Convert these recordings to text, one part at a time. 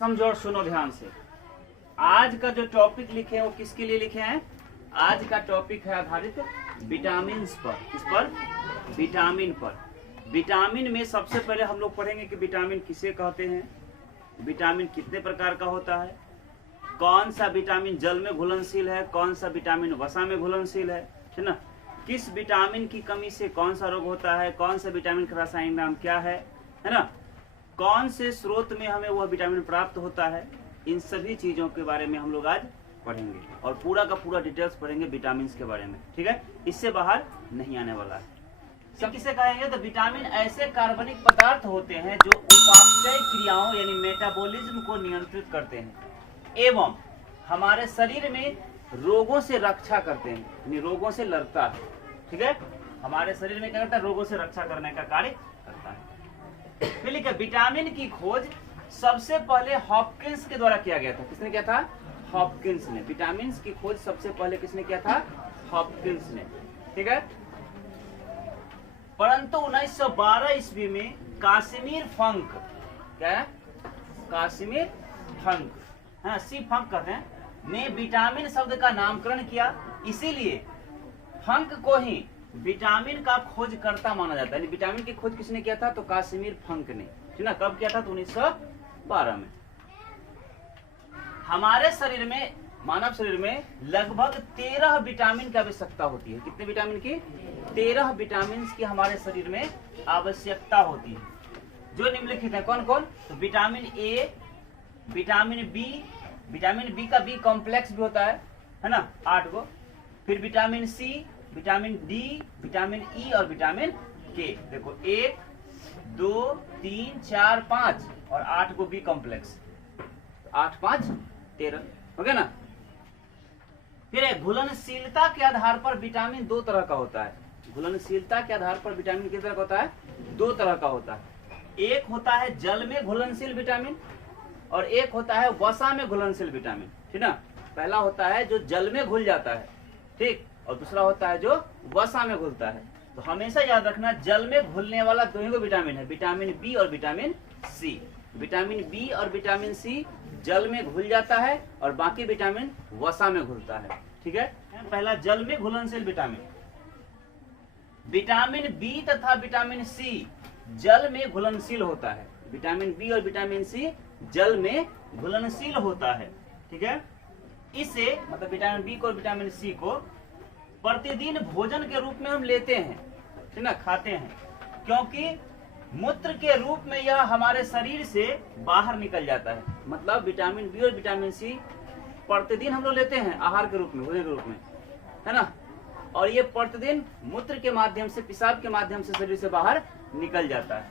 समझो और सुनो ध्यान से। आज का जो टॉपिक लिखे हैं वो किसके लिए लिखे हैं? आज का टॉपिक है आधारित विटामिन पर। किस पर? विटामिन पर। विटामिन में सबसे पहले हम लोग पढ़ेंगे कि विटामिन किसे कहते हैं, विटामिन कितने प्रकार का होता है, कौन सा विटामिन जल में घुलनशील है, कौन सा विटामिन वसा में घुलनशील है ना, किस विटामिन की कमी से कौन सा रोग होता है, कौन सा विटामिन का रासायनिक नाम क्या है ना, कौन से स्रोत में हमें वह विटामिन प्राप्त होता है। इन सभी चीजों के बारे में हम लोग आज पढ़ेंगे और पूरा का पूरा डिटेल्स पढ़ेंगे विटामिन के बारे में। ठीक है, इससे बाहर नहीं आने वाला है। सब किसे कहेंगे? तो विटामिन ऐसे कार्बनिक पदार्थ होते हैं जो उपापचय क्रियाओं यानी मेटाबॉलिज्म को नियंत्रित करते हैं एवं हमारे शरीर में रोगों से रक्षा करते हैं, यानी रोगों से लड़ता है। ठीक है, हमारे शरीर में क्या करता है? रोगों से रक्षा करने का कार्य करता है। फिर लिखा विटामिन की खोज सबसे पहले हॉपकिंस के द्वारा किया गया था। किसने किया था? हॉपकिंस ने। विटामिन की खोज सबसे पहले किसने किया था? हॉपकिंस ने। ठीक है, परंतु 1912 ईस्वी में कासिमिर फंक, क्या है? कासिमिर फंक, हाँ सी फंक कहते हैं, ने विटामिन शब्द का नामकरण किया। इसीलिए फंक को ही विटामिन का खोजकर्ता माना जाता है। विटामिन की खोज किसने किया था? तो कासिमिर फंक ने। ठीक ना, कब किया था? तो 1912 में। हमारे शरीर में, मानव शरीर में लगभग 13 विटामिन की आवश्यकता होती है। कितने विटामिन की? 13 विटामिन की हमारे शरीर में आवश्यकता होती है, जो निम्नलिखित है। कौन कौन? तो vitamin A, vitamin B, vitamin B का बी कॉम्प्लेक्स भी होता है ना, 8 गो। फिर vitamin C, vitamin D, vitamin E और विटामिन के। देखो 1 2 3 4 5 और 8 गो बी कॉम्प्लेक्स, 8 5 13 हो गया ना। फिर घुलनशीलता के आधार पर विटामिन 2 तरह का होता है। घुलनशीलता के आधार पर विटामिन किस तरह का होता है? 2 तरह का होता है। एक होता है जल में घुलनशील विटामिन और एक होता है वसा में घुलनशील विटामिन। ठीक ना, पहला होता है जो जल में घुल जाता है, ठीक, और दूसरा होता है जो वसा में घुलता है। तो हमेशा याद रखना, जल में घुलने वाला दो ही विटामिन है, विटामिन बी और विटामिन सी। विटामिन बी और विटामिन सी जल में घुल जाता है और बाकी विटामिन वसा में घुलता है। ठीक है, पहला जल में घुलनशील विटामिन। विटामिन बी तथा विटामिन सी जल में घुलनशील होता है। विटामिन बी और विटामिन सी जल में घुलनशील होता है। ठीक है, इसे मतलब विटामिन बी को और विटामिन सी को प्रतिदिन भोजन के रूप में हम लेते हैं, ठीक ना, खाते हैं, क्योंकि मूत्र के रूप में यह हमारे शरीर से बाहर निकल जाता है। मतलब विटामिन बी और विटामिन सी प्रतिदिन हम लोग लेते हैं आहार के रूप में, भोजन के रूप में, है ना, और ये प्रतिदिन मूत्र के माध्यम से, पेशाब के माध्यम से शरीर से बाहर निकल जाता है।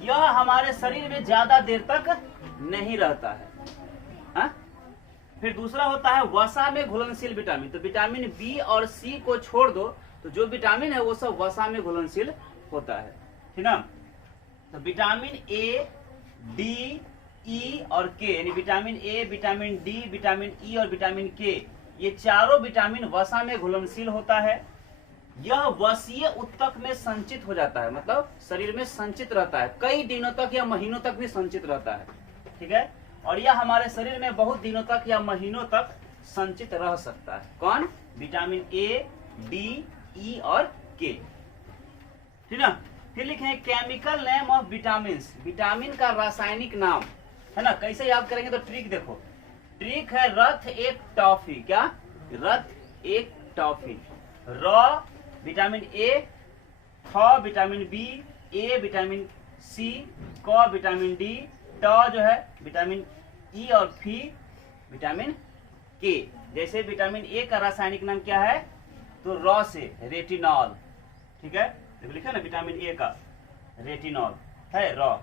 यह हमारे शरीर में ज्यादा देर तक नहीं रहता है। हा? फिर दूसरा होता है वसा में घुलनशील विटामिन। तो विटामिन बी और सी को छोड़ दो तो जो विटामिन है वो सब वसा में घुलनशील होता है। ठीक ना, तो विटामिन ए, डी, ई और के, यानी vitamin A, vitamin D, vitamin E और विटामिन के, ये चारों विटामिन वसा में घुलनशील होता है। यह वसीय उत्तक में संचित हो जाता है, मतलब शरीर में संचित रहता है, कई दिनों तक या महीनों तक भी संचित रहता है। ठीक है, और यह हमारे शरीर में बहुत दिनों तक या महीनों तक संचित रह सकता है। कौन? विटामिन ए, डी, ई और के। ठीक ना, फिर लिखे chemical name of vitamin. Vitamin का रासायनिक नाम, है ना, कैसे याद करेंगे? तो ट्रिक देखो, ट्रिक है रथ एक टॉफी। क्या? रथ एक टॉफी। र विटामिन ए, थ विटामिन बी, ए विटामिन सी, क विटामिन डी, ट जो है विटामिन ई और फी विटामिन के। जैसे विटामिन ए का रासायनिक नाम क्या है? तो र से रेटिनॉल। ठीक है, देखो लिखा ना, विटामिन ए का रेटिनॉल है र।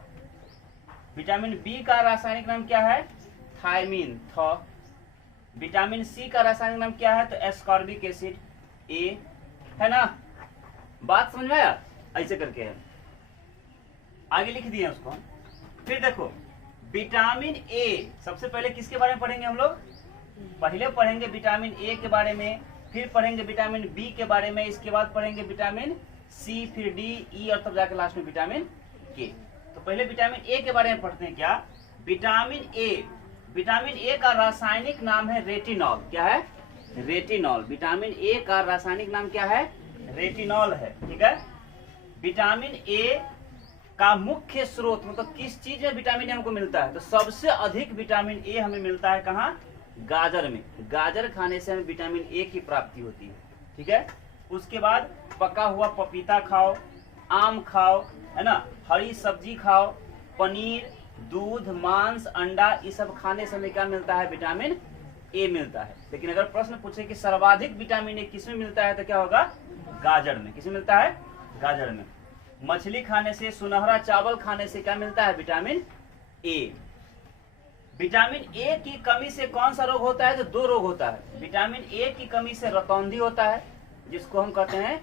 विटामिन बी का रासायनिक नाम क्या है? थायमिन, थ। विटामिन सी का रासायनिक नाम क्या है? तो एस्कॉर्बिक एसिड, ए, है ना। बात समझ में आया? ऐसे करके है, आगे लिख दिए उसको। फिर देखो विटामिन ए, सबसे पहले किसके बारे में पढ़ेंगे हम लोग? पहले पढ़ेंगे विटामिन ए के बारे में, फिर पढ़ेंगे विटामिन बी के बारे में, इसके बाद पढ़ेंगे विटामिन सी, फिर डी, ई और तब जाकर लास्ट में विटामिन के। तो पहले विटामिन ए के बारे में पढ़ते हैं। क्या? विटामिन ए का रासायनिक नाम है रेटिनॉल। क्या है? रेटिनॉल। विटामिन ए का रासायनिक नाम क्या है? रेटिनॉल है। ठीक है। विटामिन ए का मुख्य स्रोत मतलब किस चीज में विटामिन ए हमको मिलता है? तो सबसे अधिक विटामिन ए हमें मिलता है कहाँ? गाजर में। गाजर खाने से हमें विटामिन ए की प्राप्ति होती है। ठीक है। उसके बाद पका हुआ पपीता खाओ, आम खाओ, है ना, हरी सब्जी खाओ, पनीर, दूध, मांस, अंडा, ये सब खाने से हमें क्या मिलता है? विटामिन ए मिलता है। लेकिन अगर प्रश्न पूछे कि सर्वाधिक विटामिन ए किसमें मिलता है तो क्या होगा? गाजर में। किसमें मिलता है? गाजर में। मछली खाने से, सुनहरा चावल खाने से क्या मिलता है? Vitamin A. विटामिन ए की कमी से कौन सा रोग होता है? तो 2 रोग होता है। विटामिन ए की कमी से रतौंधी होता है, जिसको हम कहते हैं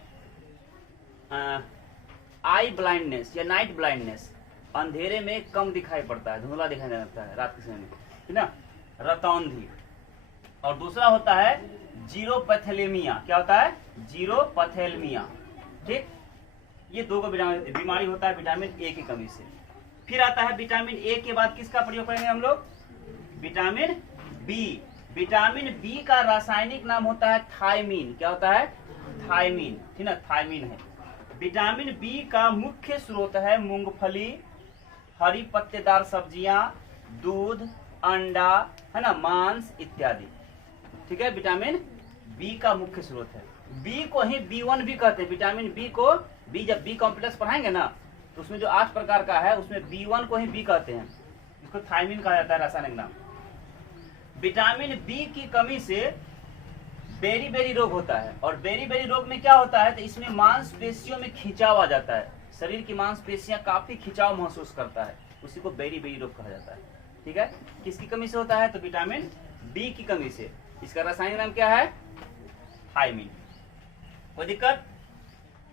आई ब्लाइंडनेस या नाइट ब्लाइंडनेस। अंधेरे में कम दिखाई पड़ता है, धुंधला दिखाई देने लगता है रात के समय में, है ना, रतौंधी। और दूसरा होता है जीरोपैथेलेमिया। क्या होता है? जीरोपैथेलेमिया। ठीक। ये 2 बीमारी होता है विटामिन ए की कमी से। फिर आता है विटामिन ए के बाद किसका प्रयोग करेंगे हम लोग? Vitamin B. विटामिन बी का रासायनिक नाम होता है थायमीन। क्या होता है? थायमीन। ठीक ना, थायमीन है। विटामिन बी का मुख्य स्रोत है मूंगफली, हरी पत्तेदार सब्जियां, दूध, अंडा, है ना, मांस इत्यादि। ठीक है। विटामिन बी का मुख्य स्रोत है। बी को ही B1 भी कहते हैं। विटामिन बी को जब बी कॉम्प्लेक्स पढ़ाएंगे ना तो उसमें जो 8 प्रकार का है उसमें B1 को ही बी कहते हैं। इसको थायमीन कहा जाता है रासायनिक नाम। विटामिन बी की कमी से बेरी रोग होता है। और बेरी रोग में क्या होता है? तो इसमें मांसपेशियों में खिंचाव आ जाता है। शरीर की मांसपेशियां काफी खिंचाव महसूस करता है, उसी को बेरी रोग कहा जाता है। ठीक है। किसकी कमी से होता है? तो विटामिन बी की कमी से। इसका रासायनिक नाम क्या है? थायमीन। कोई दिक्कत?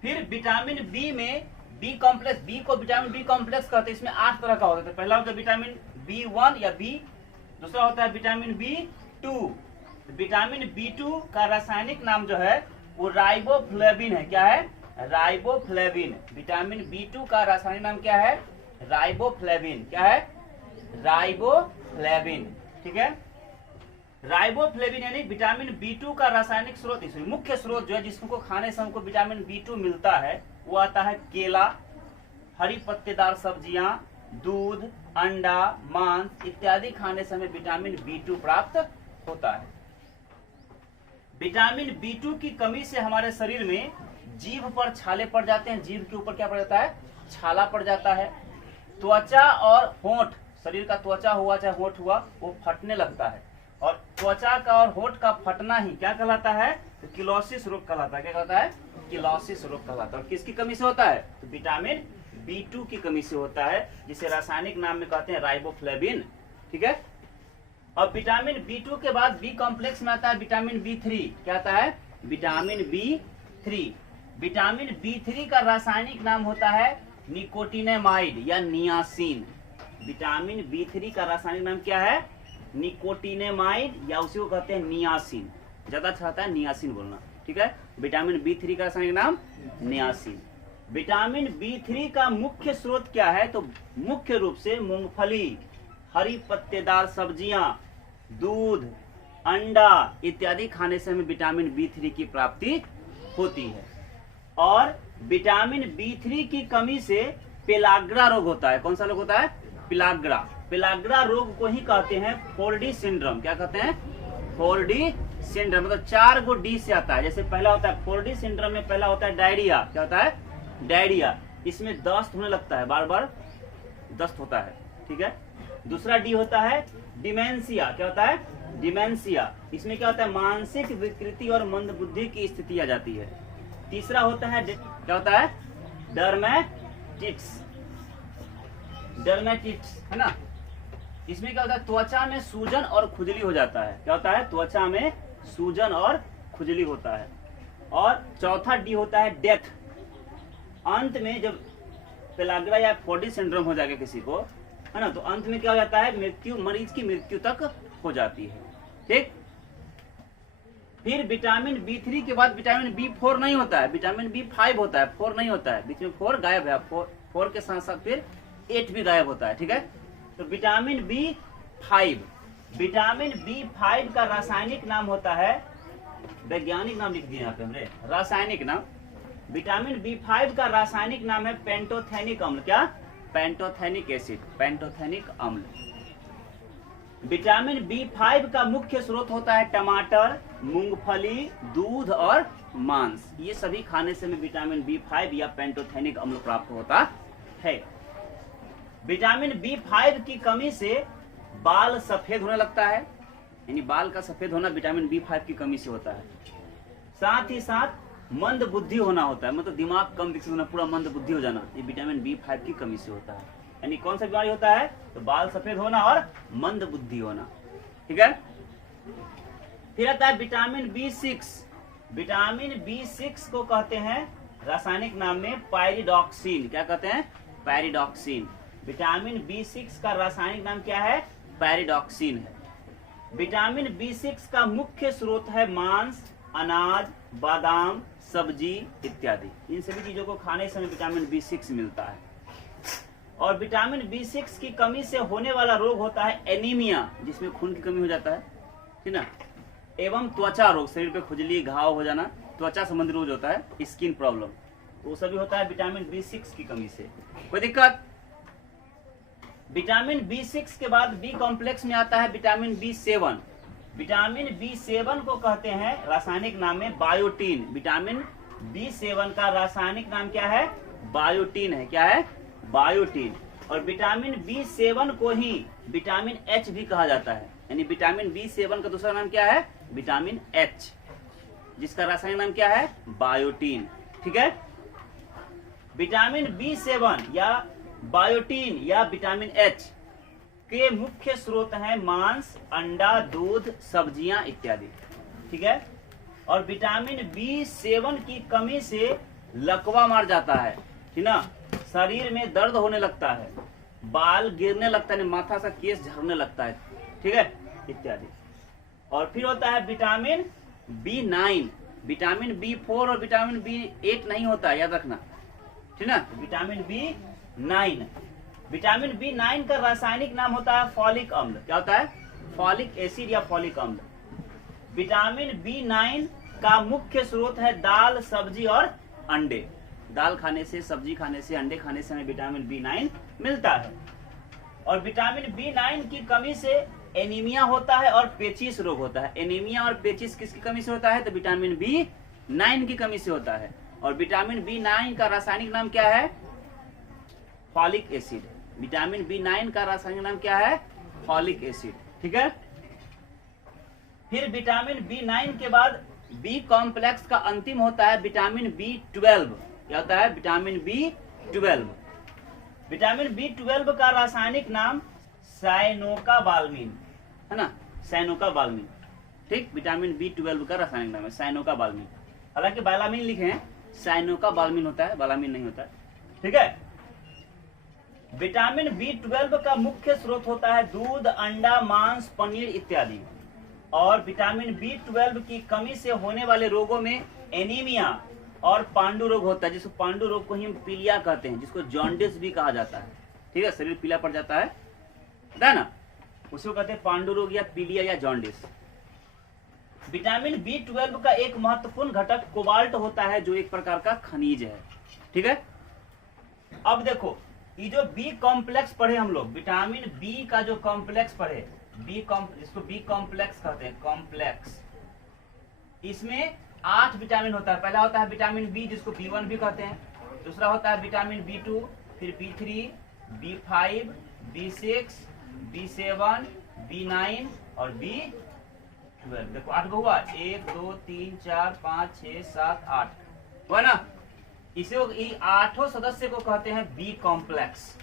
फिर विटामिन बी में बी कॉम्प्लेक्स, बी को विटामिन बी कॉम्प्लेक्स कहते हैं। इसमें 8 तरह का होता है। तो पहला होता है विटामिन B1 या बी, दूसरा होता है विटामिन B2। विटामिन B2 का रासायनिक नाम जो है वो राइबोफ्लेविन है। क्या है? राइबोफ्लेविन। विटामिन B2 का रासायनिक नाम क्या है? राइबोफ्लेविन। क्या है? राइबोफ्लेविन। ठीक है। राइबोफ्लेविन यानी विटामिन B2 का रासायनिक स्रोत, इसमें मुख्य स्रोत जो है जिसको खाने से हमको विटामिन B2 मिलता है वो आता है केला, हरी पत्तेदार सब्जियां, दूध, अंडा, मांस इत्यादि खाने से हमें विटामिन B2 प्राप्त होता है। विटामिन B2 की कमी से हमारे शरीर में जीभ पर छाले पड़ जाते हैं। जीभ के ऊपर क्या पड़ जाता है? छाला पड़ जाता है। त्वचा और होंठ, शरीर का त्वचा हुआ चाहे होंठ हुआ, वो फटने लगता है। और त्वचा का और होंठ का फटना ही क्या कहलाता है? तो किलोसिस रोग कहलाता है। क्या कहलाता है? किलोसिस रोग कहलाता है। और किसकी कमी से होता है? तो विटामिन B2 की कमी से होता है, जिसे रासायनिक नाम में कहते हैं राइबोफ्लेविन। ठीक है। और विटामिन B2 के बाद बी कॉम्प्लेक्स में आता है विटामिन B3। क्या आता है? Vitamin B3। विटामिन B3 का रासायनिक नाम होता है निकोटिनेमाइड या नियासिन। विटामिन B3 का रासायनिक नाम क्या है? निकोटिनेमाइड या उसी को कहते हैं नियासिन। ज्यादा अच्छा होता है नियासिन बोलना। ठीक है। विटामिन B3 का रासायनिक नाम नियासिन। विटामिन B3 का मुख्य स्रोत क्या है? तो मुख्य रूप से मूंगफली, हरी पत्तेदार सब्जियां, दूध, अंडा इत्यादि खाने से हमें विटामिन B3 की प्राप्ति होती है। और विटामिन B3 की कमी से पेलाग्रा रोग होता है। कौन सा रोग होता है? पेलाग्रा। पेलाग्रा रोग को ही कहते हैं 4D सिंड्रोम। क्या कहते हैं? 4D syndrome. मतलब 4 गो डी से आता है। जैसे पहला होता है 4D सिंड्रोम में पहला होता है डायरिया। क्या होता है? डायरिया। इसमें दस्त होने लगता है, बार बार दस्त होता है। ठीक है। दूसरा डी होता है डिमेंशिया। क्या होता है? डिमेंशिया। इसमें क्या होता है? मानसिक विकृति और मंदबुद्धि की स्थिति आ जाती है। तीसरा होता है क्या होता है? डर्मेटिटिस। डर्मेटिटिस है ना। इसमें क्या होता है? त्वचा में सूजन और खुजली हो जाता है। क्या होता है? त्वचा में सूजन और खुजली होता है। और चौथा डी होता है डेथ। अंत में जब पेलाग्रा या 4D सिंड्रोम हो जाएगा किसी को, है ना, तो अंत में क्या हो जाता है? मृत्यु, मरीज की मृत्यु तक हो जाती है। ठीक। फिर विटामिन B3 के बाद विटामिन B4 नहीं होता है, विटामिन B5 होता है, 4 नहीं होता है। बीच में 4 गायब है। 4 के साथ साथ फिर 8 भी गायब होता है। ठीक है। तो विटामिन B5, विटामिन B5 का रासायनिक नाम होता है, वैज्ञानिक नाम लिख दिए यहाँ पे हमने, रासायनिक नाम। विटामिन B5 का रासायनिक नाम है पेंटोथेनिक अम्ल। क्या? पेंटोथेनिक एसिड, पेंटोथेनिक अम्ल। विटामिन B5 का मुख्य स्रोत होता है टमाटर, मूंगफली, दूध और मांस। ये सभी खाने से हमें विटामिन B5 या पेंटोथेनिक अम्ल प्राप्त होता है। विटामिन B5 की कमी से बाल सफेद होने लगता है, यानी बाल का सफेद होना विटामिन B5 की कमी से होता है। साथ ही साथ मंद बुद्धि होना होता है, मतलब दिमाग कम विकसित होना, पूरा मंद बुद्धि हो जाना, ये विटामिन B5 की कमी से होता है। यानी कौन सा बीमारी होता है? तो बाल सफेद होना और मंद बुद्धि होना। ठीक है। फिर आता है विटामिन B6। विटामिन B6 को कहते हैं रासायनिक नाम में पायरिडॉक्सिन। क्या कहते हैं? पायरिडॉक्सिन। विटामिन B6 का रासायनिक नाम क्या है? पायरिडॉक्सिन है। विटामिन B6 का मुख्य स्रोत है मांस, अनाज, बादाम, सब्जी इत्यादि। इन सभी चीजों को खाने से हमें विटामिन B6 मिलता है। और विटामिन B6 की कमी से होने वाला रोग होता है एनीमिया, जिसमें खून की कमी हो जाता है, ठीक ना, एवं त्वचा रोग, शरीर पे खुजली, घाव हो जाना, त्वचा संबंधी रोग होता है, स्किन प्रॉब्लम, वो सभी होता है विटामिन B6 की कमी से। कोई दिक्कत? विटामिन B6 के बाद B कॉम्प्लेक्स में आता है विटामिन B7। विटामिन B7 को कहते हैं रासायनिक नाम में बायोटीन। विटामिन B7 का रासायनिक नाम क्या है? बायोटीन है। क्या है? बायोटीन। और विटामिन B7 को ही विटामिन H भी कहा जाता है, यानी विटामिन B7 का दूसरा नाम क्या है? विटामिन H, जिसका रासायनिक नाम क्या है? बायोटीन। ठीक है। विटामिन B7 या बायोटीन या विटामिन H के मुख्य स्रोत हैं मांस, अंडा, दूध, सब्जियां इत्यादि। ठीक है। और विटामिन B7 की कमी से लकवा मार जाता है, ठीक ना, शरीर में दर्द होने लगता है, बाल गिरने लगता है, माथा सा केस झड़ने लगता है, ठीक है, इत्यादि। और फिर होता है विटामिन B9। विटामिन B4 और विटामिन B8 नहीं होता है, याद रखना, ठीक ना। विटामिन B9, विटामिन B9 का रासायनिक नाम होता है फॉलिक अम्ल। क्या होता है? फॉलिक एसिड या फॉलिक अम्ल। विटामिन B9 का मुख्य स्रोत है दाल, सब्जी और अंडे। दाल खाने से, सब्जी खाने से, अंडे खाने से हमें विटामिन B9 मिलता है। और विटामिन B9 की कमी से एनीमिया होता है और पेचिस रोग होता है। एनीमिया और पेचिस किसकी कमी से होता है? तो विटामिन B9 की कमी से होता है। और विटामिन B9 का रासायनिक नाम क्या है? Folic acid. विटामिन B9 का रासायनिक नाम क्या है? Folic acid. ठीक है। फिर विटामिन B9 के बाद B कॉम्प्लेक्स का अंतिम होता है विटामिन B12। क्या होता है? Vitamin B12। विटामिन B12 का रासायनिक नाम साइनोकाबाल्मिन है ना, साइनोकाबाल्मिन। ठीक, विटामिन B12 का रासायनिक नाम है साइनोकाबाल्मिन। हालांकि बालामिन लिखे हैं, साइनोकाबाल्मिन होता है, बालामिन नहीं होता है। ठीक है। विटामिन B12 का मुख्य स्रोत होता है दूध, अंडा, मांस, पनीर इत्यादि। और विटामिन B12 की कमी से होने वाले रोगों में एनीमिया और पांडु रोग होता है, जिसको पांडु रोग को ही हम पीलिया कहते हैं, जिसको जॉन्डिस भी कहा जाता है। ठीक है, शरीर पीला पड़ जाता है, पता है ना, उसको कहते हैं पांडु रोग या पीलिया या जॉन्डिस। विटामिन B12 का एक महत्वपूर्ण घटक कोबाल्ट होता है, जो एक प्रकार का खनिज है। ठीक है। अब देखो, ये जो B कॉम्प्लेक्स पढ़े हम लोग, विटामिन B का जो कॉम्प्लेक्स पढ़े, जिसको B कॉम्प्लेक्स कहते हैं, कॉम्प्लेक्स, इसमें 8 विटामिन होता है। पहला होता है विटामिन B, जिसको B1 भी कहते हैं। दूसरा होता है विटामिन B2, फिर B3, B5, B6, B7, B9 और B12। देखो 8 को हुआ, 1 2 3 4 5 6 7 8 हुआ ना। इसे 8 सदस्य को कहते हैं B कॉम्प्लेक्स।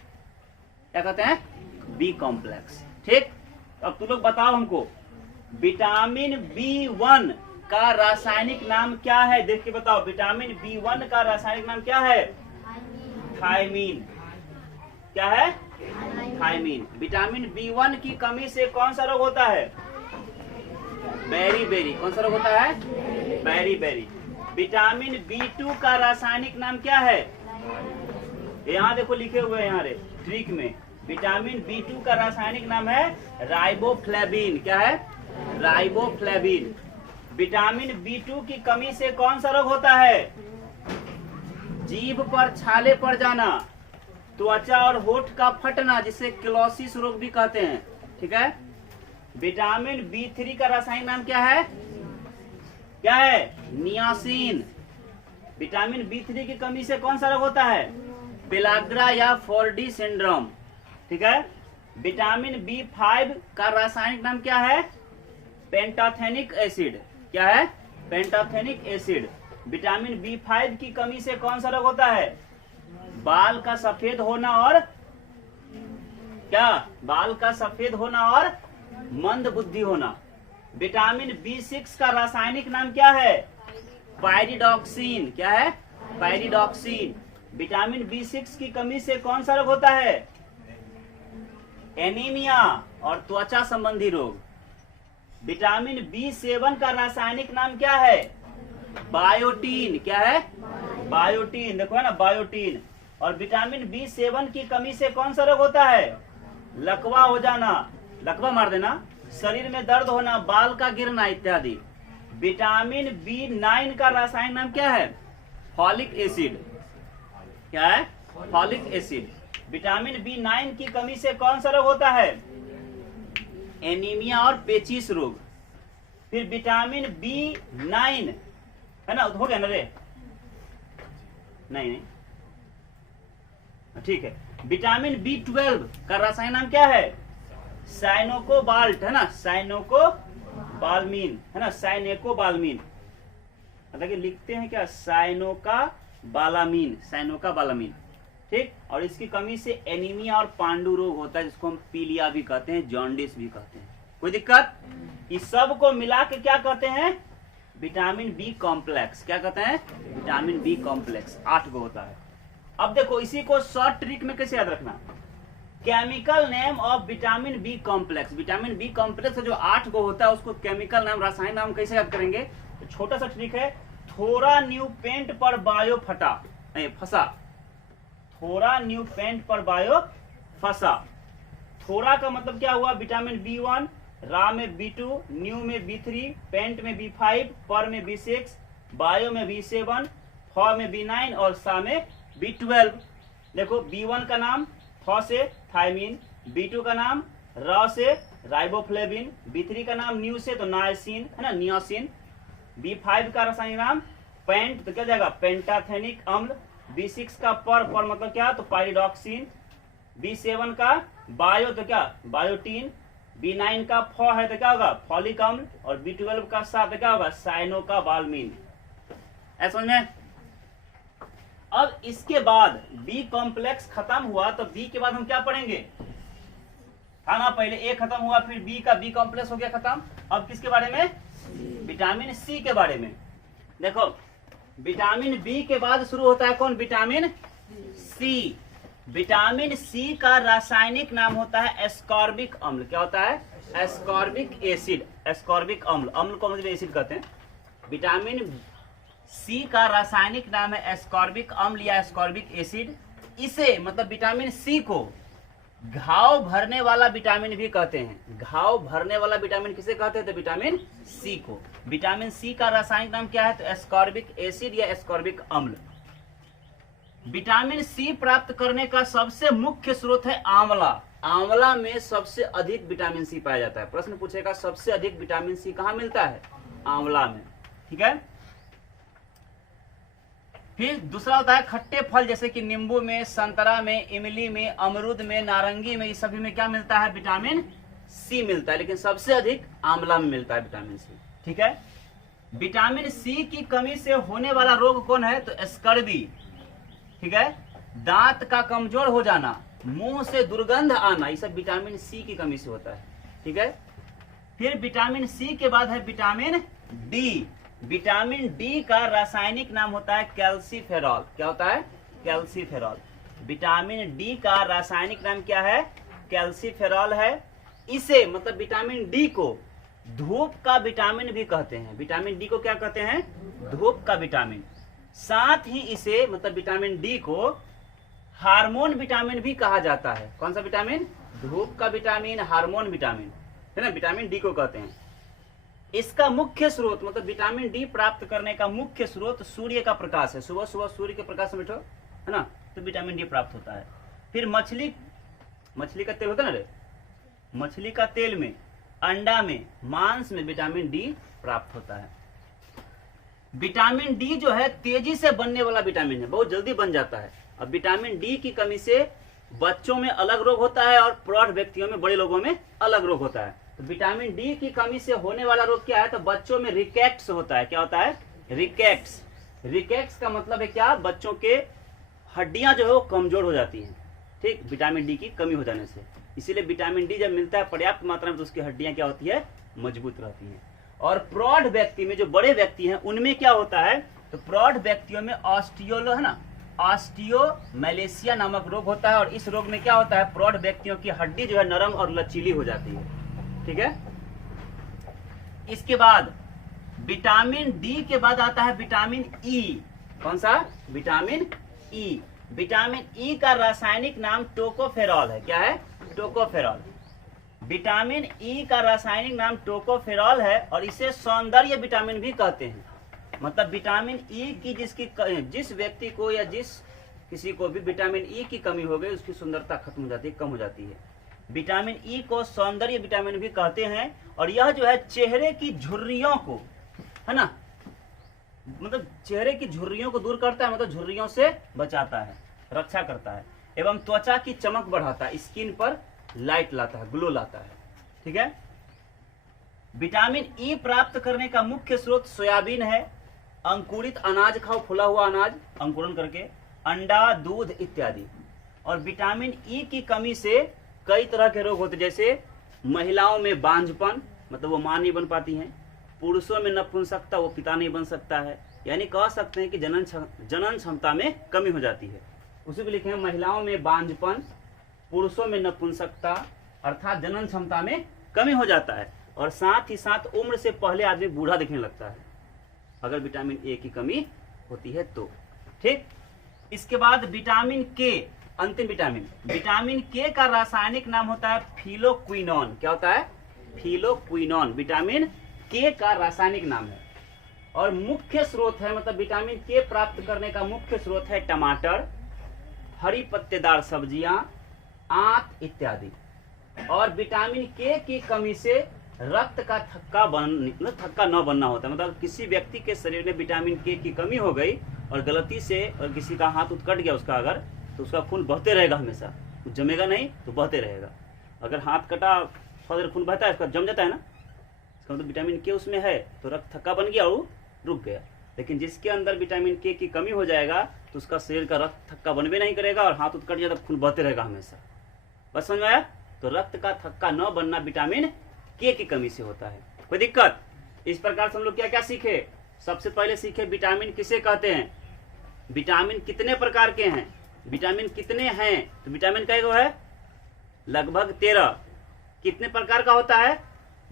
क्या कहते हैं? B complex. ठीक। अब तुम लोग बताओ हमको, विटामिन B1 का रासायनिक नाम क्या है? देख के बताओ, विटामिन B1 का रासायनिक नाम क्या है? थायमीन। क्या है? थायमीन। विटामिन B1 की कमी से कौन सा रोग होता है? बेरी। कौन सा रोग होता है? बेरी। विटामिन B2 का रासायनिक नाम क्या है? यहाँ देखो लिखे हुए हैं, यहाँ रे ट्रिक में, विटामिन B2 का रासायनिक नाम है राइबोफ्लेविन। क्या है? राइबोफ्लेविन। विटामिन B2 की कमी से कौन सा रोग होता है? जीभ पर छाले पड़ जाना, त्वचा और होठ का फटना, जिसे क्लोसिस रोग भी कहते हैं। ठीक है। विटामिन B3 का रासायनिक नाम क्या है? क्या है? नियासिन। विटामिन B3 की कमी से कौन सा रोग होता है? पेलाग्रा या फोर्डी सिंड्रोम। ठीक है। विटामिन B5 का रासायनिक नाम क्या है? Pantothenic acid. क्या है? Pantothenic acid. विटामिन B5 की कमी से कौन सा रोग होता है? बाल का सफेद होना और क्या? बाल का सफेद होना और मंद बुद्धि होना। विटामिन B6 का रासायनिक नाम क्या है? पायरिडॉक्सिन। क्या है? पायरिडॉक्सिन। विटामिन B6 की कमी से कौन सा रोग होता है? एनीमिया और त्वचा संबंधी रोग। विटामिन B7 का रासायनिक नाम क्या है? बायोटीन। क्या है? बायोटीन। देखो है ना, बायोटीन। और विटामिन B7 की कमी से कौन सा रोग होता है? लकवा हो जाना, लकवा मार देना, शरीर में दर्द होना, बाल का गिरना इत्यादि। विटामिन B9 का रासायनिक नाम क्या है? Folic acid. क्या है? Folic acid. विटामिन B9 की कमी से कौन सा रोग होता है? एनीमिया और पेचिस रोग। फिर विटामिन B9 है ना, हो गया ना रे? नहीं, ठीक है। विटामिन B12 का रासायनिक नाम क्या है? साइनोकोबाल्ट। है ना, साइनोकोबाल्मीन। है ना, साइनेकोबाल्मीन। मतलब कि लिखते हैं क्या? साइनोकाबालामीन। साइनोकाबालामीन। ठीक। और इसकी कमी से एनीमिया और पांडु रोग होता है, जिसको हम पीलिया भी कहते हैं, जॉन्डिस भी कहते हैं। कोई दिक्कत? इस सब को मिला के क्या कहते हैं? Vitamin B complex. क्या कहते हैं? Vitamin B complex. 8 गो होता है। अब देखो, इसी को शॉर्ट ट्रिक में कैसे याद रखना? Chemical name of vitamin B complex. Vitamin B complex जो 8 गो होता है, उसको केमिकल नाम, रासायनिक नाम कैसे याद करेंगे? तो छोटा सा ट्रिक है, थोड़ा न्यू पेंट पर बायो फंसा। थोड़ा न्यू पेंट पर बायो फंसा। थोड़ा का मतलब क्या हुआ? विटामिन B1, रा में B2, न्यू में B3, पेंट में B5, पर में B6, बायो में B7, फ में B9 और सा में B12। देखो, B1 का नाम थ से थायमिन, B2 का नाम र से राइबोफ्लेविन, B3 का नाम न्यू से तो नायसिन, है ना, नियासिन। B5 का रासायनिक नाम पेंट, तो क्या जाएगा? पेंटाथेनिक अम्ल। B6 का पर मतलब क्या? तो पायरिडॉक्सिन। B7 का बायो तो क्या? बायोटीन। B9 का फ है तो क्या होगा? फॉलिक अम्ल। और B12 का सा तो क्या होगा? साइनोकाबाल्मीन। ऐसा समझ में? अब इसके बाद B कॉम्प्लेक्स खत्म हुआ, तो B के बाद हम क्या पढ़ेंगे? था ना, पहले A खत्म हुआ, फिर B का B कॉम्प्लेक्स हो गया खत्म। अब किसके बारे में? विटामिन C के बारे में। देखो, विटामिन B के बाद शुरू होता है कौन? Vitamin C। विटामिन C का रासायनिक नाम होता है एस्कॉर्बिक अम्ल। क्या होता है? Ascorbic acid. एस्कॉर्बिक अम्ल, अम्ल को मतलब एसिड कहते हैं। विटामिन C का रासायनिक नाम है एस्कॉर्बिक अम्ल या एस्कॉर्बिक एसिड। इसे मतलब विटामिन C को घाव भरने वाला विटामिन भी कहते हैं। घाव भरने वाला विटामिन किसे कहते हैं? तो विटामिन C को। विटामिन C का रासायनिक नाम क्या है? तो एस्कॉर्बिक एसिड या एस्कॉर्बिक अम्ल। विटामिन C प्राप्त करने का सबसे मुख्य स्रोत है आंवला। आंवला में सबसे अधिक विटामिन C पाया जाता है। प्रश्न पूछेगा सबसे अधिक विटामिन C कहाँ मिलता है? आंवला में। ठीक है। फिर दूसरा होता है खट्टे फल, जैसे कि नींबू में, संतरा में, इमली में, अमरूद में, नारंगी में, इस सभी में क्या मिलता है? विटामिन C मिलता है, लेकिन सबसे अधिक आंवला में मिलता है विटामिन C। ठीक है। विटामिन C की कमी से होने वाला रोग कौन है? तो स्कर्वी। ठीक है। दांत का कमजोर हो जाना, मुंह से दुर्गंध आना, ये सब विटामिन C की कमी से होता है। ठीक है। फिर विटामिन C के बाद है विटामिन D। विटामिन D का रासायनिक नाम होता है कैल्सीफेरॉल। क्या होता है? कैल्सीफेरॉल। विटामिन D का रासायनिक नाम क्या है? कैल्सीफेरॉल है। इसे मतलब विटामिन D को धूप का विटामिन भी कहते हैं। विटामिन D को क्या कहते हैं? धूप का विटामिन। साथ ही इसे मतलब विटामिन D को हार्मोन विटामिन भी कहा जाता है। कौन सा विटामिन? धूप का विटामिन, हार्मोन विटामिन, है ना, विटामिन डी को कहते हैं। इसका मुख्य स्रोत मतलब विटामिन डी प्राप्त करने का मुख्य स्रोत सूर्य का प्रकाश है। सुबह सुबह सूर्य के प्रकाश में बैठो, है ना, तो विटामिन डी प्राप्त होता है। फिर मछली का तेल होता है ना रे, मछली का तेल में, अंडा में, मांस में विटामिन डी प्राप्त होता है। विटामिन डी जो है तेजी से बनने वाला विटामिन है, बहुत जल्दी बन जाता है। अब विटामिन डी की कमी से बच्चों में अलग रोग होता है और प्रौढ़ व्यक्तियों में, बड़े लोगों में अलग रोग होता है। तो विटामिन डी की कमी से होने वाला रोग क्या है? तो बच्चों में रिकेट्स होता है। क्या होता है? रिकेट्स। रिकेट्स का मतलब है क्या? बच्चों के हड्डियां जो है वो कमजोर हो जाती हैं, ठीक, विटामिन डी की कमी हो जाने से। इसीलिए विटामिन डी जब मिलता है पर्याप्त मात्रा में तो उसकी हड्डियां क्या होती है? मजबूत रहती हैं। और प्रौढ़ व्यक्ति में, जो बड़े व्यक्ति हैं, उनमें क्या होता है? तो प्रौढ़ व्यक्तियों में ऑस्टियोलो, है ना, ऑस्टियोमैलेशिया नामक रोग होता है। और इस रोग में क्या होता है? प्रौढ़ व्यक्तियों की हड्डी जो है नरम और लचीली हो जाती है, ठीक है। इसके बाद विटामिन डी के बाद आता है विटामिन ई। कौन सा? Vitamin E. विटामिन ई का रासायनिक नाम टोकोफेरॉल है। क्या है? टोकोफेरॉल। विटामिन ई का रासायनिक नाम टोकोफेरॉल है और इसे सौंदर्य विटामिन भी कहते हैं। मतलब विटामिन ई की जिस व्यक्ति को या जिस किसी को भी विटामिन ई की कमी हो गई उसकी सुंदरता खत्म हो जाती है, कम हो जाती है। विटामिन ई को सौंदर्य विटामिन भी कहते हैं। और यह जो है चेहरे की झुर्रियों को, है ना, मतलब चेहरे की झुर्रियों को दूर करता है, मतलब झुर्रियों से बचाता है, रक्षा करता है, एवं त्वचा की चमक बढ़ाता है, स्किन पर लाइट लाता है, ग्लो लाता है, ठीक है। विटामिन ई प्राप्त करने का मुख्य स्रोत सोयाबीन है। अंकुरित अनाज खाओ, फुला हुआ अनाज अंकुरन करके, अंडा, दूध इत्यादि। और विटामिन ई की कमी से कई तरह के रोग होते हैं, जैसे महिलाओं में बांझपन, मतलब वो मां नहीं बन पाती हैं। पुरुषों में नपुंसकता, वो पिता नहीं बन सकता है। यानी कह सकते हैं कि जनन क्षमता में कमी हो जाती है। उसी को लिखे हैं महिलाओं में बांझपन, पुरुषों में नपुंसकता, अर्थात जनन क्षमता में कमी हो जाता है। और साथ ही साथ उम्र से पहले आदमी बूढ़ा दिखने लगता है अगर विटामिन ए की कमी होती है तो, ठीक। इसके बाद विटामिन के, अंतिम विटामिन, विटामिन के का रासायनिक नाम होता है फिलोक्विनोन। क्या होता है? फिलोक्विनोन विटामिन के का रासायनिक नाम है। और मुख्य स्रोत है, मतलब विटामिन के प्राप्त करने का मुख्य स्रोत है टमाटर, हरी पत्तेदार सब्जियां, आंत इत्यादि। और विटामिन के की कमी से रक्त का थक्का न बनना होता है। मतलब किसी व्यक्ति के शरीर में विटामिन के की कमी हो गई और गलती से और किसी का हाथ कट गया उसका अगर, तो उसका खून बहते रहेगा हमेशा, कुछ जमेगा नहीं तो बहते रहेगा। अगर हाथ कटा थोड़ा देर खून बहता है, उसका जम जाता है ना, इसका मतलब विटामिन के उसमें है, तो रक्त थक्का बन गया और रुक गया। लेकिन जिसके अंदर विटामिन के की कमी हो जाएगा तो उसका शरीर का रक्त थक्का बनबे नहीं करेगा और हाथ कट जाए तो खून बहते रहेगा हमेशा। बस समझ में आया? तो रक्त का थक्का न बनना विटामिन के की कमी से होता है। कोई दिक्कत? इस प्रकार से हम लोग क्या क्या सीखे? सबसे पहले सीखे विटामिन किसे कहते हैं, विटामिन कितने प्रकार के हैं, विटामिन कितने हैं। तो विटामिन का है लगभग 13। कितने प्रकार का होता है?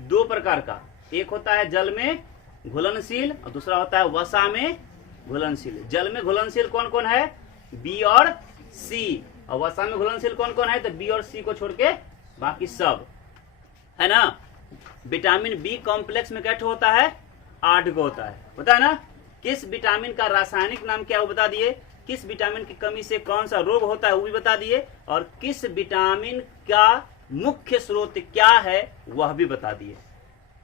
2 प्रकार का। एक होता है जल में घुलनशील और दूसरा होता है वसा में घुलनशील। जल में घुलनशील कौन कौन है? बी और सी। और वसा में घुलनशील कौन कौन है? तो बी और सी को छोड़ के बाकी सब, है ना। विटामिन बी कॉम्प्लेक्स में क्या होता है? 8 को होता है ना। किस विटामिन का रासायनिक नाम क्या वो बता दिए, किस विटामिन की कमी से कौन सा रोग होता है वो भी बता दिए, और किस विटामिन का मुख्य स्रोत क्या है वह भी बता दिए।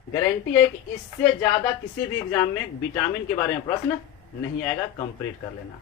गारंटी है कि इससे ज्यादा किसी भी एग्जाम में विटामिन के बारे में प्रश्न नहीं आएगा, कंप्लीट कर लेना।